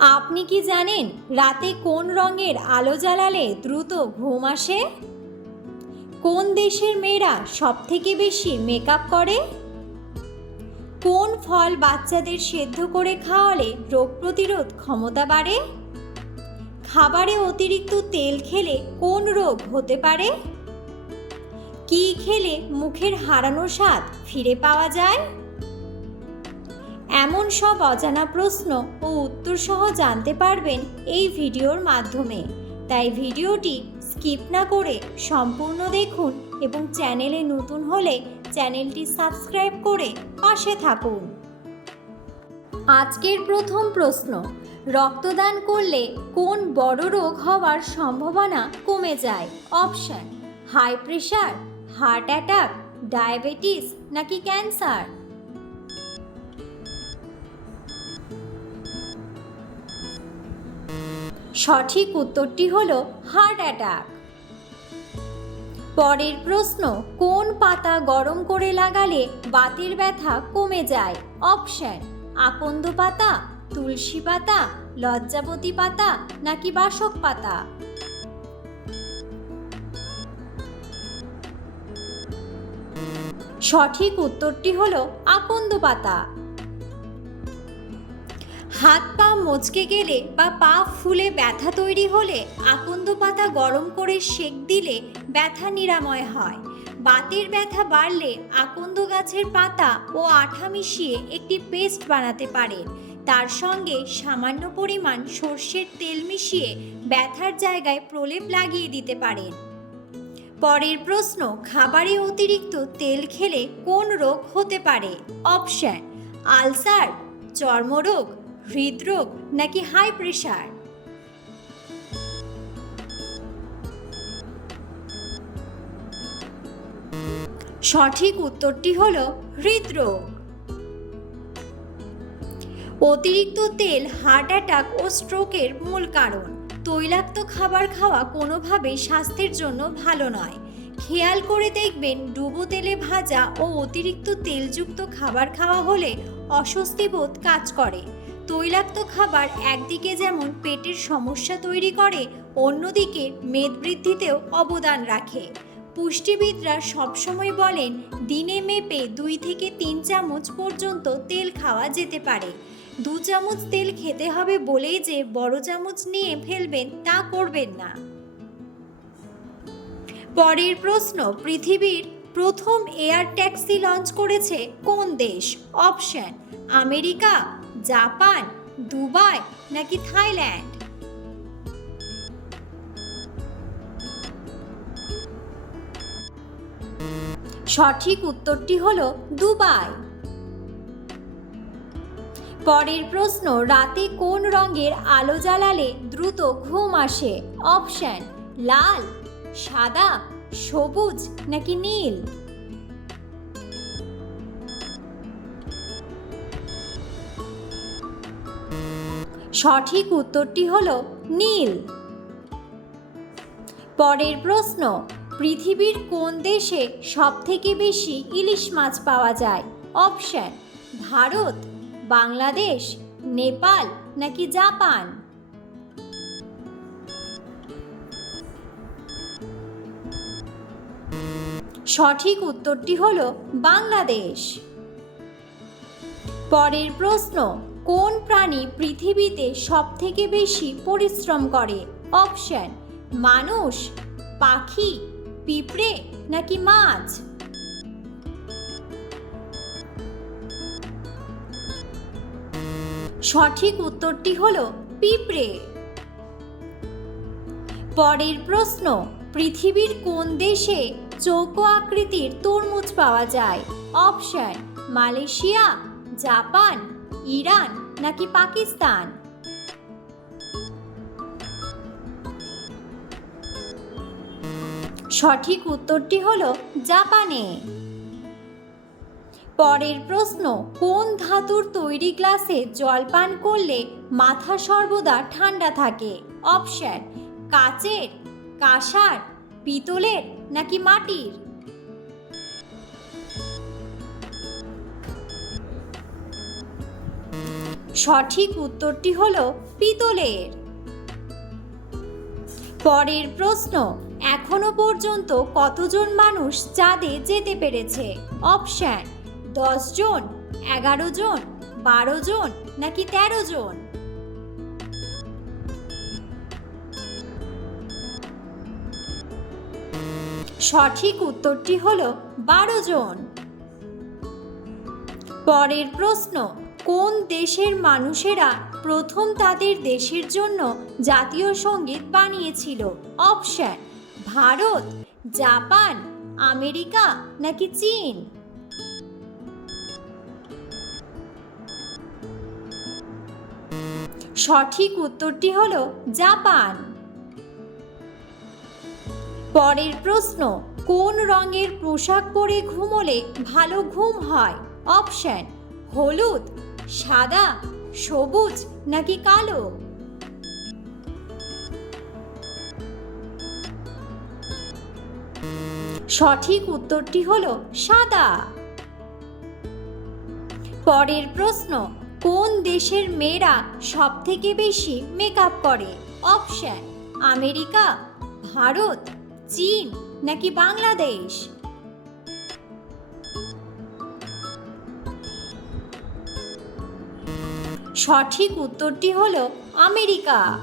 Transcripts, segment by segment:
আপনি কি জানেন রাতে কোন রঙের আলো জ্বালালে দ্রুত ঘুম আসে? কোন দেশের মেয়েরা সব থেকে বেশি মেকআপ করে? কোন ফল বাচ্চাদের সেদ্ধ করে খাওয়ালে রোগ প্রতিরোধ ক্ষমতা বাড়ে? খাবারে অতিরিক্ত তেল খেলে কোন রোগ হতে পারে? কি খেলে মুখের হারানো স্বাদ ফিরে পাওয়া যায়? এমন সব অজানা প্রশ্ন ও উত্তর সহ জানতে পারবেন এই ভিডিওর মাধ্যমে। তাই ভিডিওটি স্কিপ না করে সম্পূর্ণ দেখুন এবং চ্যানেলে নতুন হলে চ্যানেলটি সাবস্ক্রাইব করে পাশে থাকুন। আজকের প্রথম প্রশ্ন, রক্তদান করলে কোন বড় রোগ হওয়ার সম্ভাবনা কমে যায়? Option, high pressure, heart attack, diabetes নাকি ক্যান্সার? সঠিক উত্তরটি হল হার্ট অ্যাটাক। পরের প্রশ্ন, কোন পাতা গরম করে লাগালে বাতের ব্যথা কমে যায়? অপশন আকন্দ পাতা, তুলসী পাতা, লজ্জাবতী পাতা নাকি বাসক পাতা? সঠিক উত্তরটি হল আকন্দ পাতা। হাত পা মচকে গেলে বা পা ফুলে ব্যথা তৈরি হলে আকন্দ পাতা গরম করে সেক দিলে ব্যথা নিরাময় হয়। বাতের ব্যথা বাড়লে আকন্দ গাছের পাতা ও আঠা মিশিয়ে একটি পেস্ট বানাতে পারেন। তার সঙ্গে সামান্য পরিমাণ সর্ষের তেল মিশিয়ে ব্যথার জায়গায় প্রলেপ লাগিয়ে দিতে পারেন। পরের প্রশ্ন, খাবারে অতিরিক্ত তেল খেলে কোন রোগ হতে পারে? অপশন, আলসার, চর্মরোগ হৃদরোগ নাকি হাই প্রেশার সঠিক উত্তরটি হল হৃদরোগ। অতিরিক্ত তেল হার্ট অ্যাটাক ও স্ট্রোকের মূল কারণ। তৈলাক্ত খাবার খাওয়া কোনোভাবেই স্বাস্থ্যের জন্য ভালো নয়। খেয়াল করে দেখবেন ডুবো তেলে ভাজা ও অতিরিক্ত তেলযুক্ত খাবার খাওয়া হলে অস্বস্তি বোধ কাজ করে। তৈলাক্ত খাবার একদিকে যেমন পেটের সমস্যা তৈরি করে, অন্যদিকে মেদ বৃদ্ধিতেও অবদান রাখে। পুষ্টিবিদরা সবসময় বলেন, দিনে মেপে দুই থেকে তিন চামচ পর্যন্ত তেল খাওয়া যেতে পারে। দু চামচ তেল খেতে হবে বলেই যে বড় চামচ নিয়ে ফেলবেন তা করবেন না। পরের প্রশ্ন, পৃথিবীর প্রথম এয়ার ট্যাক্সি লঞ্চ করেছে কোন দেশ? Option, America. জাপান, দুবাই নাকি থাইল্যান্ড? সঠিক উত্তরটি হল দুবাই। পরের প্রশ্ন, রাতে কোন রঙের আলো জ্বালালে দ্রুত ঘুম আসে? অপশন, লাল, সাদা, সবুজ নাকি নীল? সঠিক উত্তরটি হল নীল। পরের প্রশ্ন, পৃথিবীর কোন দেশে সবথেকে বেশি ইলিশ মাছ পাওয়া যায়? অপশন, ভারত, বাংলাদেশ, নেপাল নাকি জাপান? সঠিক উত্তরটি হল বাংলাদেশ। পরের প্রশ্ন কোন প্রাণী পৃথিবীতে সবথেকে বেশি পরিশ্রম করে? অপশন, মানুষ, পাখি, পিঁপড়ে নাকি মাছ? সঠিক উত্তরটি হল পিঁপড়ে। পরের প্রশ্ন, পৃথিবীর কোন দেশে চৌকো আকৃতির তরমুজ পাওয়া যায়? Option, Malaysia, Japan, Iran. নাকি পাকিস্তান? সঠিক উত্তরটি হল জাপানে। পরের প্রশ্ন, কোন ধাতুর তৈরি গ্লাসে জল পান করলে মাথা সর্বদা ঠান্ডা থাকে? অপশন, কাচের, কাঁসার, পিতলের নাকি মাটির? সঠিক উত্তরটি হলো পিতলের। পরের প্রশ্ন, এখনও পর্যন্ত কতজন মানুষ চাঁদে যেতে পেরেছে? অপশন, দশ জন, এগারো জন, বারো জন, নাকি তেরো জন? সঠিক উত্তরটি হলো বারো জন। পরের প্রশ্ন কোন দেশের মানুষেরা প্রথম তাদের দেশের জন্য জাতীয় সংগীত বানিয়েছিল? অপশন, ভারত, জাপান, আমেরিকা নাকি চীন? সঠিক উত্তরটি হল জাপান। পরের প্রশ্ন, কোন রঙের পোশাক পরে ঘুমোলে ভালো ঘুম হয়? অপশন, হলুদ সাদা, সবুজ নাকি কালো? সঠিক উত্তরটি হলো সাদা। পরের প্রশ্ন, কোন দেশের মেয়েরা সব থেকে বেশি মেকআপ করে? অপশন, আমেরিকা, ভারত, চীন নাকি বাংলাদেশ? সঠিক উত্তরটি হল আমেরিকা।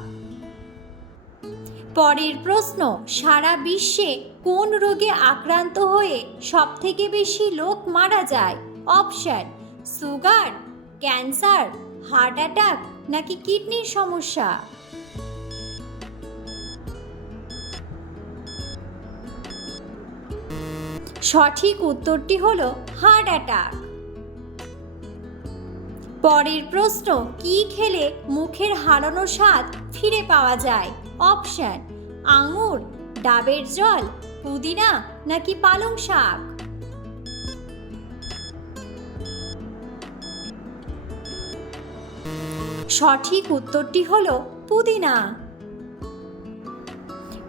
পরের প্রশ্ন, সারা বিশ্বে কোন রোগে আক্রান্ত হয়ে সব থেকে বেশি লোক মারা যায়? Option, sugar, cancer, heart attack নাকি কিডনির সমস্যা? সঠিক উত্তরটি হলো হার্ট অ্যাটাক। পরের প্রশ্ন, কি খেলে মুখের হারানো স্বাদ ফিরে পাওয়া যায়? অপশন, আঙুর, ডাবের জল, পুদিনা নাকি পালং শাক? সঠিক উত্তরটি হলো পুদিনা।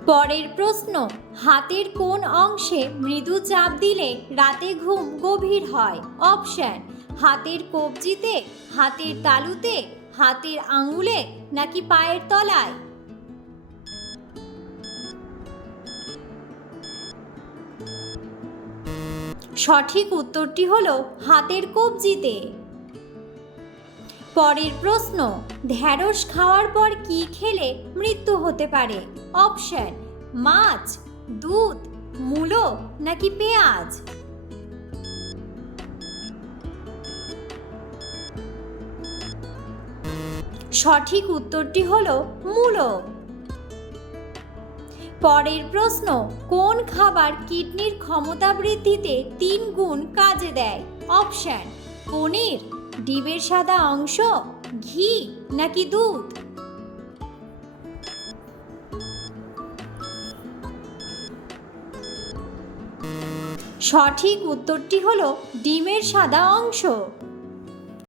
পরের প্রশ্ন, হাতের কোন অংশে মৃদু চাপ দিলে রাতে ঘুম গভীর হয়? অপশন হাতের কবজিতে, হাতের তালুতে, হাতের আঙুলে নাকি পায়ের তলায়? সঠিক উত্তরটি হলো হাতের কবজিতে। পরের প্রশ্ন, ঢ্যাঁড়স খাওয়ার পর কি খেলে মৃত্যু হতে পারে? অপশন, মাছ, দুধ, মূলো নাকি পেঁয়াজ? সঠিক উত্তরটি হল মূলো। পরের প্রশ্ন, কোন খাবার কিডনির ক্ষমতা বৃদ্ধিতে তিন গুণ কাজে দেয়? অপশন, পনির, ডিমের সাদা অংশ, ঘি নাকি দুধ? সঠিক উত্তরটি হলো ডিমের সাদা অংশ।